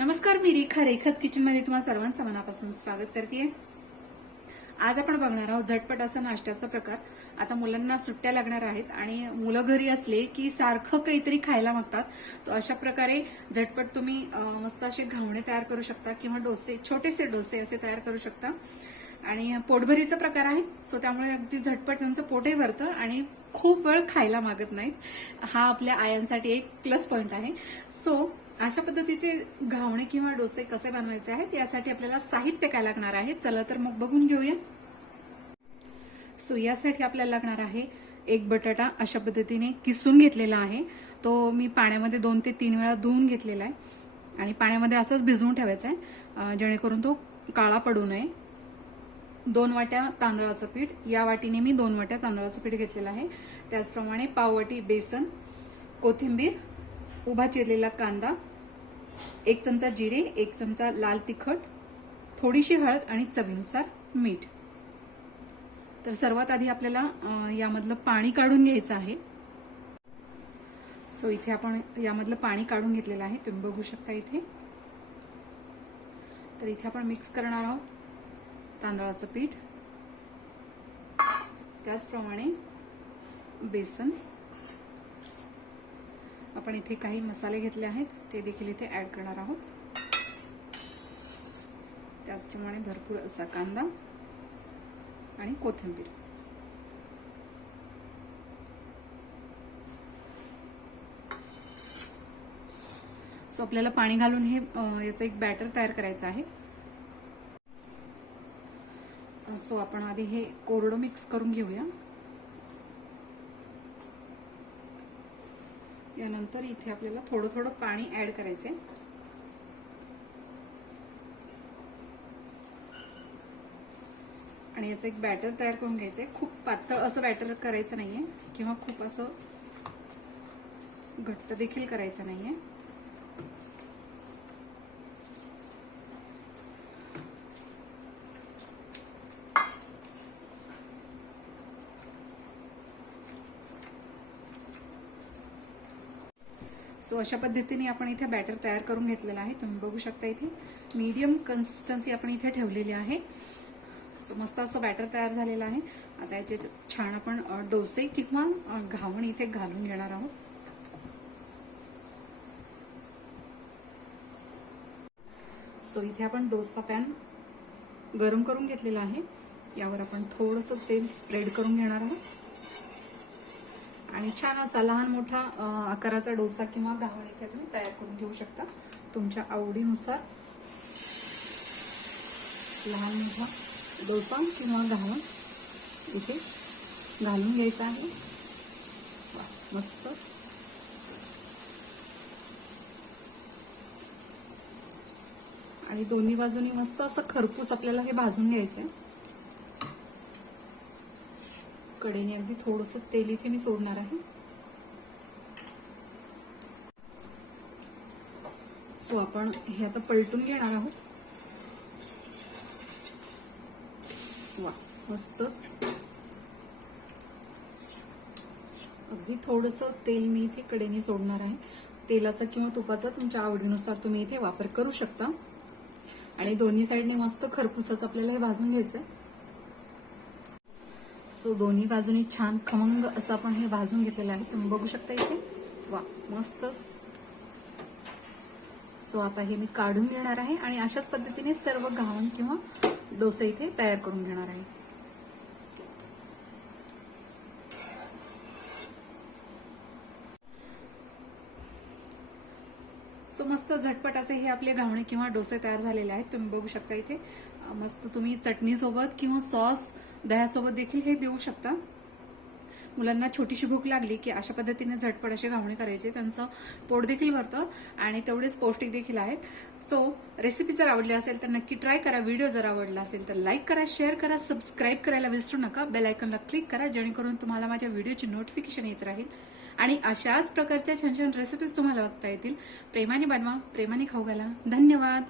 नमस्कार मी रेखा. रेखाच किचनमध्ये तुम्हाला सर्वांचं मनापासून स्वागत करते आज आपण बघणार आहोत झटपट असा नाश्त्याचा प्रकार. आता मुलांना सुट्ट्या लागणार आहेत आणि मुलं घरी असले की सारखं काहीतरी खायला मागतात. तर अशा प्रकारे झटपट तुम्ही मस्त असे घावणे तयार करू शकता किंवा डोसे छोटेसे डोसे असे तयार करू शकता. आणि पोटभरीचा प्रकार आहे सो त्यामुळे अगदी झटपट त्यांचं पोटही भरतं आणि खूप वेळ खायला मागत नाहीत. हा आपल्या आयांसाठी एक प्लस पॉईंट आहे. सो अशा पद्धतीचे घावणे किंवा डोसे कसे बनवायचे आहेत यासाठी आपल्याला साहित्य काय लागणार आहे? चला तर मग बघून घेऊया. सो यासाठी आपल्याला लागणार आहे एक बटाटा अशा पद्धतीने किसून घेतलेला आहे. तो मी पाण्यामध्ये दोन ते तीन वेळा धुवून घेतलेला आहे. आणि पाण्यामध्ये असंच भिजवून ठेवायचा आहे. जेणेकरून तो काळा पडू नये. दोन वाट्या तांदळाचं पीठ. या वाटीने मी दोन वाट्या तांदळाचं पीठ घेतलेलं आहे. त्याचप्रमाणे पाववाटी बेसन कोथिंबीर उभा चिरलेला कांदा एक चमचा जिरे एक चमचा लाल तिखट थोडीशी हळद आणि चवीनुसार मीठ. तर सर्वात आधी आपल्याला यामधलं पाणी काढून घ्यायचं आहे. सो इथे आपण यामधलं पाणी काढून घेतलेलं आहे. तुम्ही बघू शकता इथे. तर इथे आपण मिक्स करणार आहोत तांदळाचं पीठ. त्याचप्रमाणे बेसन. आपण इथे काही मसाले घेतले आहेत ते देखील इथे ऍड करणार आहोत. त्याचप्रमाणे भरपूर असा कांदा आणि कोथिंबीर. सो आपल्याला पाणी घालून हे याचं एक बॅटर तयार करायचं आहे. सो आपण आधी हे कोरडं मिक्स करून घेऊया. यानंतर इथे आपल्याला थोडं थोडं पाणी ऍड करायचंय. आणि याचं एक बॅटर तयार करून घ्यायचंय. खूप पातळ असं बॅटर करायचं नाहीये किंवा खूप असं घट्ट देखील करायचं नाहीये. सो अशा पद्धतीने आपण इथे बॅटर तयार करून घेतलेलं आहे. तुम्ही बघू शकता इथे. मीडियम कन्सिस्टन्सी आपण इथे ठेवलेली आहे. सो मस्त असं बॅटर तयार झालेलं आहे. आता याचे छान आपण डोसे किंवा घावण इथे घालून घेणार आहोत. सो इथे आपण डोसा पॅन गरम करून घेतलेला आहे. यावर आपण थोडंसं तेल स्प्रेड करून घेणार आहोत. आणि छान असा लहान मोठा आकाराचा डोसा किंवा घावण इथे तुम्ही तयार करून घेऊ शकता. तुमच्या आवडीनुसार लहान मोठा डोसा किंवा घावण इथे घालून घ्यायचा आहे. मस्त. आणि दोन्ही बाजूनी मस्त असं खरपूस आपल्याला हे भाजून घ्यायचं आहे कडेने अगदी थोडस तेल इथे मी सोडणार आहे. सो आपण हे आता पलटून घेणार आहोत. वा मस्त. अगदी थोडस तेल मी इथे कडेने सोडणार आहे. तेलाचा किंवा तुपाचा तुमच्या आवडीनुसार तुम्ही इथे वापर करू शकता. आणि दोन्ही साईडने मस्त खरपूसच आपल्याला हे भाजून आहे सो दोन्ही बाजूनी छान खमंग असं आपण हे भाजून घेतलेलं आहे. तुम्ही बघू शकता इथे. वा मस्तच सो आता हे मी काढून घेणार आहे आणि अशाच पद्धतीने सर्व घावण किंवा डोसे इथे तयार करून घेणार आहे. सो मस्त झटपट असे हे आपले घावणे किंवा डोसे तयार झालेले आहेत. तुम्ही बघू शकता इथे. मस्त तुम्ही चटणीसोबत किंवा सॉस दह्यासोबत देखील हे देऊ शकता. मुलांना छोटीशी भूक लागली की अशा पद्धतीने झटपट असे घावणे करायचे. त्यांचं पोट देखील भरतं आणि तेवढेच पौष्टिक देखील आहेत. सो रेसिपी जर आवडली असेल तर नक्की ट्राय करा. व्हिडिओ जर आवडला असेल तर लाईक करा शेअर करा सबस्क्राईब करायला विसरू नका. बेल आयकॉनला क्लिक करा जेणेकरून तुम्हाला माझ्या व्हिडिओची नोटिफिकेशन येत राहील. आणि अशाच प्रकारच्या छान छान रेसिपीज तुम्हाला बघता येतील. प्रेमाने बनवा प्रेमाने खाऊ घाला. धन्यवाद!